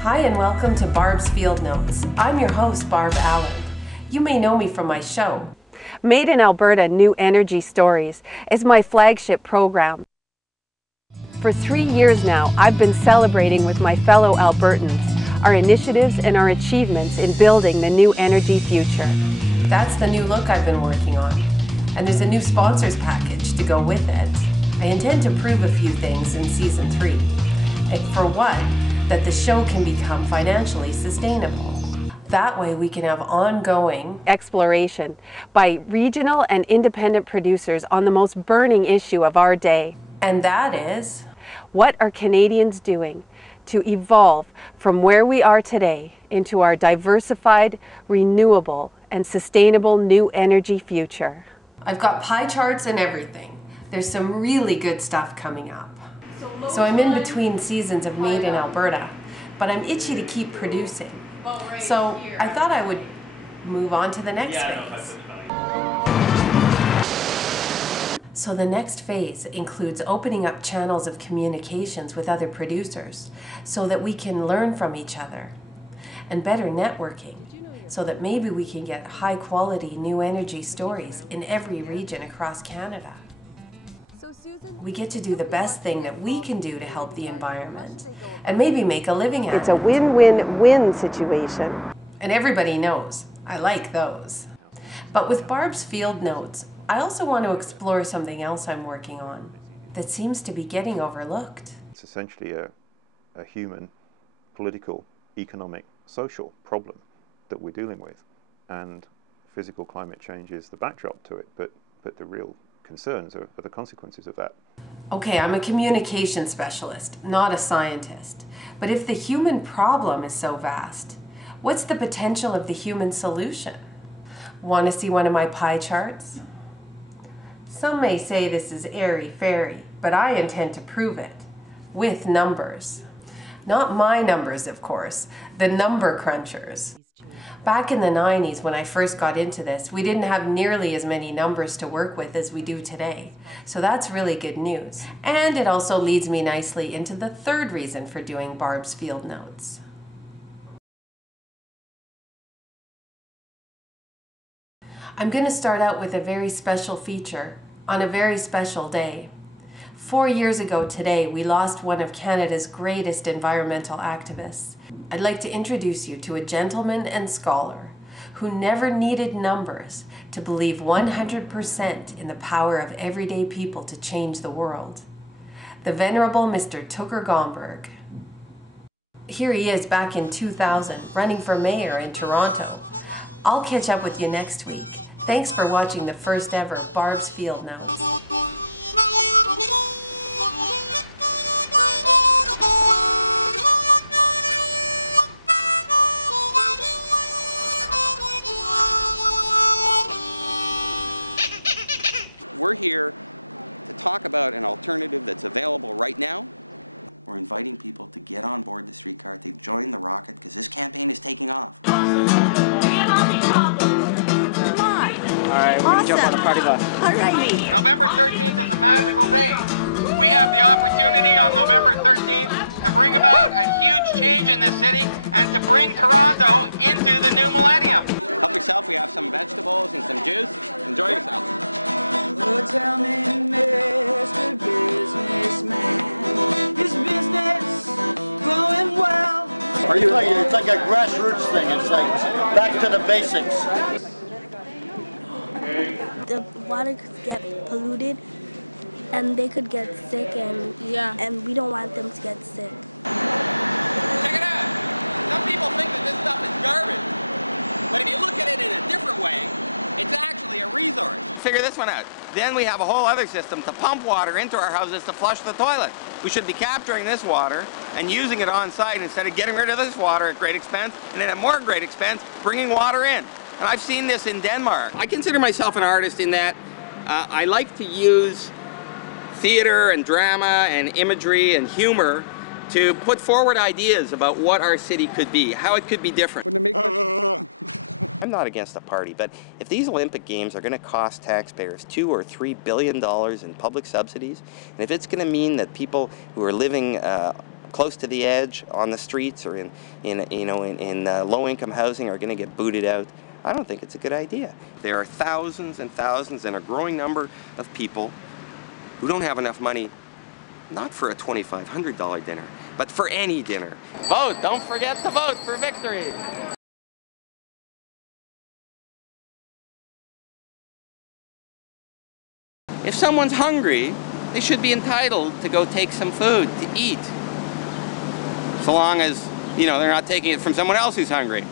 Hi and welcome to Barb's Field Notes. I'm your host, Barb Allen. You may know me from my show. Made-in-Alberta New Energy Stories is my flagship program. For 3 years now, I've been celebrating with my fellow Albertans our initiatives and our achievements in building the new energy future. That's the new look I've been working on. And there's a new sponsors package to go with it. I intend to prove a few things in Season 3. And for one, that the show can become financially sustainable. That way we can have ongoing exploration by regional and independent producers on the most burning issue of our day. And that is, what are Canadians doing to evolve from where we are today into our diversified, renewable, and sustainable new energy future? I've got pie charts and everything. There's some really good stuff coming up. So I'm in between seasons of Made-in-Alberta, but I'm itchy to keep producing. So I thought I would move on to the next phase. So the next phase includes opening up channels of communications with other producers so that we can learn from each other, and better networking so that maybe we can get high quality new energy stories in every region across Canada. We get to do the best thing that we can do to help the environment and maybe make a living at it. It's a win-win-win situation. And everybody knows I like those. But with Barb's Field Notes, I also want to explore something else I'm working on that seems to be getting overlooked. Okay, I'm a communication specialist, not a scientist. But if the human problem is so vast, what's the potential of the human solution? Want to see one of my pie charts? Some may say this is airy-fairy, but I intend to prove it with numbers. Not my numbers, of course, the number crunchers. Back in the 90s, when I first got into this, we didn't have nearly as many numbers to work with as we do today. So that's really good news. And it also leads me nicely into the third reason for doing Barb's Field Notes. I'm going to start out with a very special feature on a very special day. 4 years ago today, we lost one of Canada's greatest environmental activists. I'd like to introduce you to a gentleman and scholar who never needed numbers to believe 100% in the power of everyday people to change the world. The Venerable Mr. Gomberg. Here he is back in 2000, running for mayor in Toronto. I'll catch up with you next week. Thanks for watching the first ever Barb's Field Notes. We're here to talk about an alternative that's available right now. We're inviting people to get on board the streetcar, to join the rocket, because this campaign is taking off. Alright, we're gonna jump on the party bus. Alrighty. November 13th is a magical day. We have the opportunity on November 13th to bring about a huge change in this city and to bring Toronto into the new millennium. Help yourself, we have some vegetables and some juice. Enjoy yourself. Oh, tell me, Mr. Businessman, is business going well? It's like a grassroots thing. It's like back to the basics. The water could get polluted and they could get sick, and we don't want them to get sick. Check it out. Some people think that this stuff is garbage. But if you look at it in a different way, it's actually a resource. Figure this one out. Then we have a whole other system to pump water into our houses to flush the toilet. We should be capturing this water and using it on site instead of getting rid of this water at great expense, and then at more great expense, bringing water in. And I've seen this in Denmark. I consider myself an artist in that I like to use theater and drama and imagery and humor to put forward ideas about what our city could be, how it could be different. I'm not against a party, but if these Olympic Games are going to cost taxpayers $2 or $3 billion in public subsidies, and if it's going to mean that people who are living close to the edge on the streets or in low-income housing are going to get booted out. I don't think it's a good idea. There are thousands and thousands and a growing number of people who don't have enough money, not for a $2,500 dinner, but for any dinner. Vote! Don't forget to vote for victory! If someone's hungry, they should be entitled to go take some food to eat. So long as, they're not taking it from someone else who's hungry.